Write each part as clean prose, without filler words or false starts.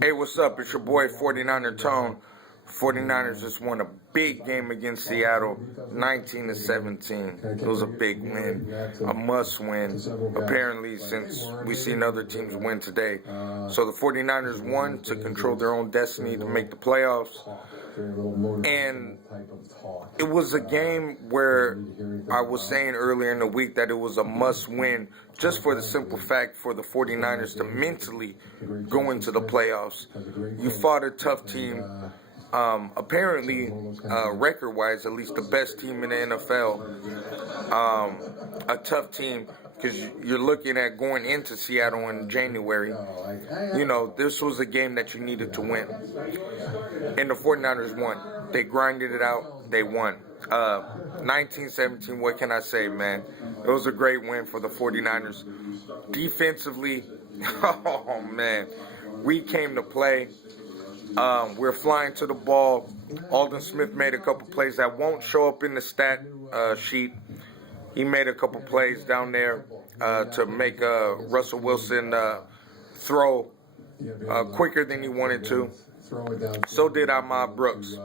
Hey, what's up? It's your boy 49er Tone. 49ers just won a big game against Seattle, 19-17. It was a big win, a must win, apparently, since we've seen other teams win today. So the 49ers won to control their own destiny to make the playoffs. And it was a game where I was saying earlier in the week that it was a must win just for the simple fact for the 49ers to mentally go into the playoffs. You fought a tough team. Apparently, record-wise, at least the best team in the NFL. A tough team because you're looking at going into Seattle in January. You know, this was a game that you needed to win. And the 49ers won. They grinded it out. They won. 19-17, what can I say, man? It was a great win for the 49ers. Defensively, oh, man, we came to play. We're flying to the ball. Aldon Smith made a couple plays that won't show up in the stat sheet. He made a couple plays down there to make Russell Wilson throw quicker than he wanted to. So did Ahmad Brooks.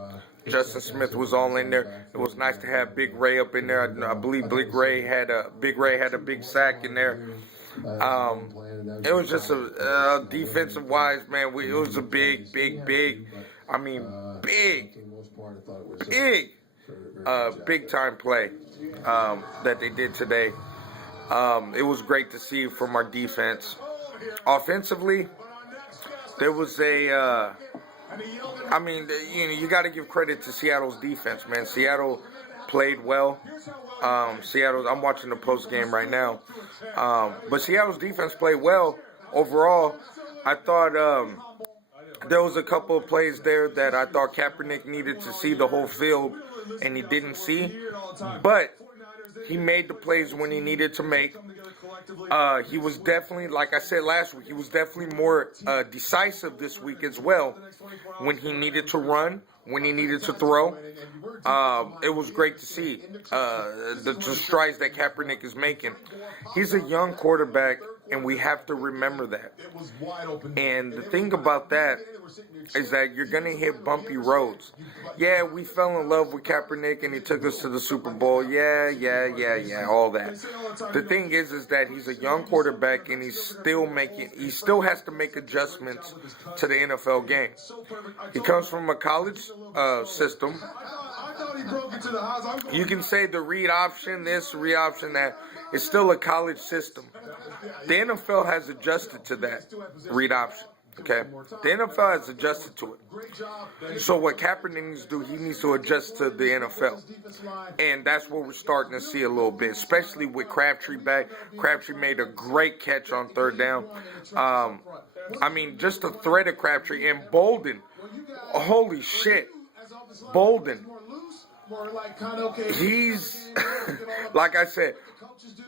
Justin Smith was all in there. It was nice to have Big Ray up in there. I believe Big Ray had a big sack in there. It was just a defensive-wise, man. It was a big time play that they did today. It was great to see from our defense. Offensively, there was you got to give credit to Seattle's defense, man. Seattle played well. I'm watching the post game right now. But Seattle's defense played well overall. I thought there was a couple of plays there that I thought Kaepernick needed to see the whole field, and he didn't see. But he made the plays when he needed to make. He was definitely, like I said last week, he was definitely more decisive this week as well when he needed to run, when he needed to throw. It was great to see the strides that Kaepernick is making. He's a young quarterback, and we have to remember that. And the thing about that is that you're going to hit bumpy roads. Yeah, we fell in love with Kaepernick, and he took us to the Super Bowl. Yeah, all that. The thing is that he's a young quarterback, and he still has to make adjustments to the NFL game. He comes from a college system. You can say the read option, this, read option, that. It's still a college system. The NFL has adjusted to that read option. Okay? The NFL has adjusted to it. So what Kaepernick needs to do, he needs to adjust to the NFL. And that's what we're starting to see a little bit, especially with Crabtree back. Crabtree made a great catch on third down. Just the threat of Crabtree and Bolden. Holy shit. Bolden. He's, like I said,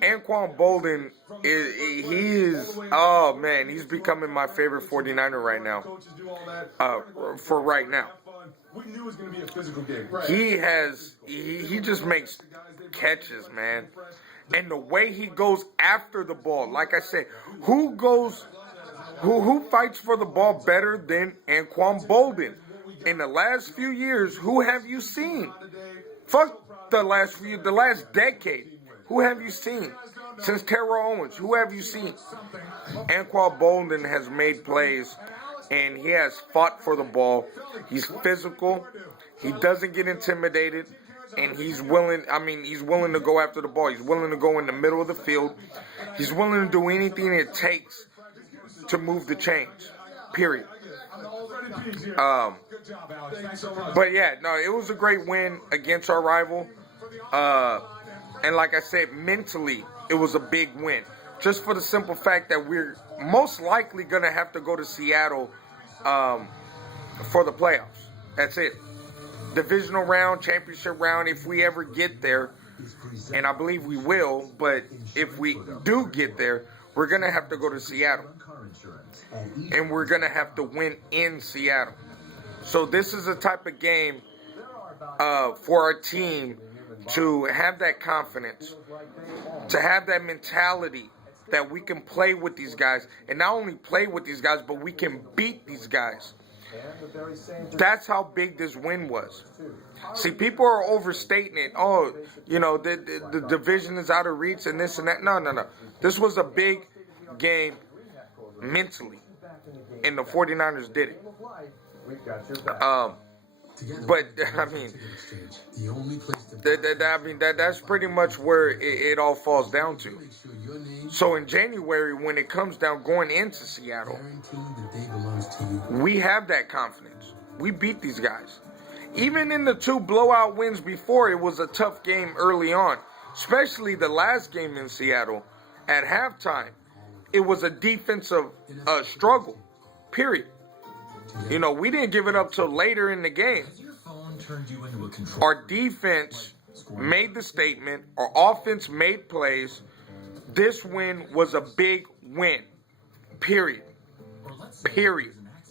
Anquan Bolden he's becoming my favorite 49er right now. For right now. He just makes catches, man. And the way he goes after the ball, like I said, who fights for the ball better than Anquan Bolden? In the last few years, who have you seen? Fuck the last decade. Who have you seen? Since Terrell Owens, who have you seen? Anquan Bolden has made plays, and he has fought for the ball. He's physical. He doesn't get intimidated, and he's willing to go after the ball. He's willing to go in the middle of the field. He's willing to do anything it takes to move the chains, period. But yeah, no, it was a great win against our rival. And like I said, mentally, it was a big win. Just for the simple fact that we're most likely going to have to go to Seattle for the playoffs. That's it. Divisional round, championship round, if we ever get there. And I believe we will. But if we do get there, we're going to have to go to Seattle. And we're going to have to win in Seattle. So this is a type of game for our team to have that confidence, to have that mentality that we can play with these guys. And not only play with these guys, but we can beat these guys. That's how big this win was. See, people are overstating it. Oh, you know, the division is out of reach and this and that. No. This was a big game mentally. And the 49ers did it. But, I mean, that's pretty much where it all falls down to. So in January, when it comes down going into Seattle, we have that confidence. We beat these guys. Even in the 2 blowout wins before, it was a tough game early on. Especially the last game in Seattle. At halftime, it was a defensive struggle. Period. You know, we didn't give it up till later in the game. Our defense made the statement. Our offense made plays. This win was a big win. Period.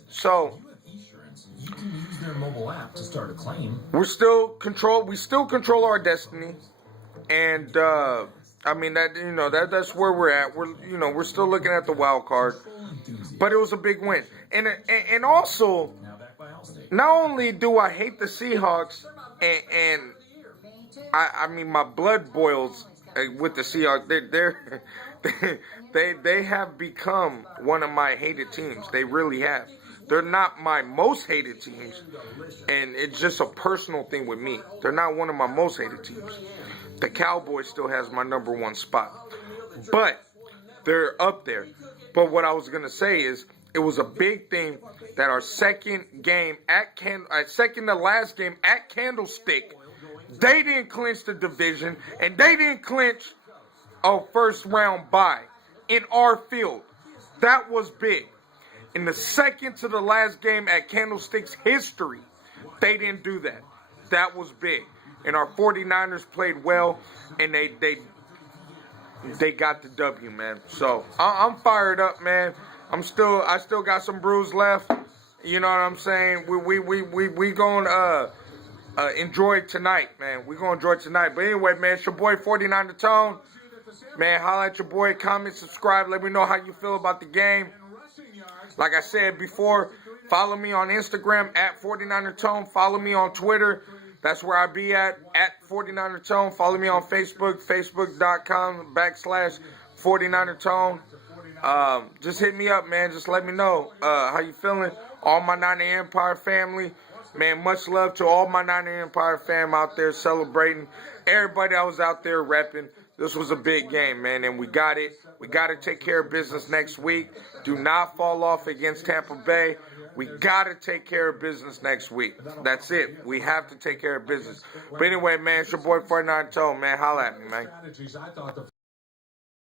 So we still control our destiny. And I mean that's where we're at. We're still looking at the wild card. But it was a big win. And also, not only do I hate the Seahawks, and I mean my blood boils with the Seahawks. They have become one of my hated teams. They really have. They're not my most hated teams, and it's just a personal thing with me. They're not one of my most hated teams. The Cowboys still has my number 1 spot, but they're up there. But what I was gonna say is, it was a big thing that our second to last game at Candlestick, they didn't clinch the division and they didn't clinch a first round bye in our field. That was big. In the second to the last game at Candlestick's history, they didn't do that. That was big. And our 49ers played well, and they got the W, man. So I'm fired up, man. I still got some brews left. You know what I'm saying? We gonna enjoy tonight, man. We gonna enjoy tonight. But anyway, man, it's your boy 49er Tone. Man, holla at your boy. Comment, subscribe. Let me know how you feel about the game. Like I said before, follow me on Instagram at 49er Tone. Follow me on Twitter. That's where I be at 49er Tone. Follow me on Facebook, facebook.com/49er Tone. Just hit me up, man. Just let me know how you feeling. All my Niner Empire family, man, much love to all my Niner Empire fam out there celebrating. Everybody that was out there repping. This was a big game, man, and we got it. We got to take care of business next week. Do not fall off against Tampa Bay. We got to take care of business next week. That's it. We have to take care of business. But anyway, man, it's your boy 49er Tone, man. Holla at me, man.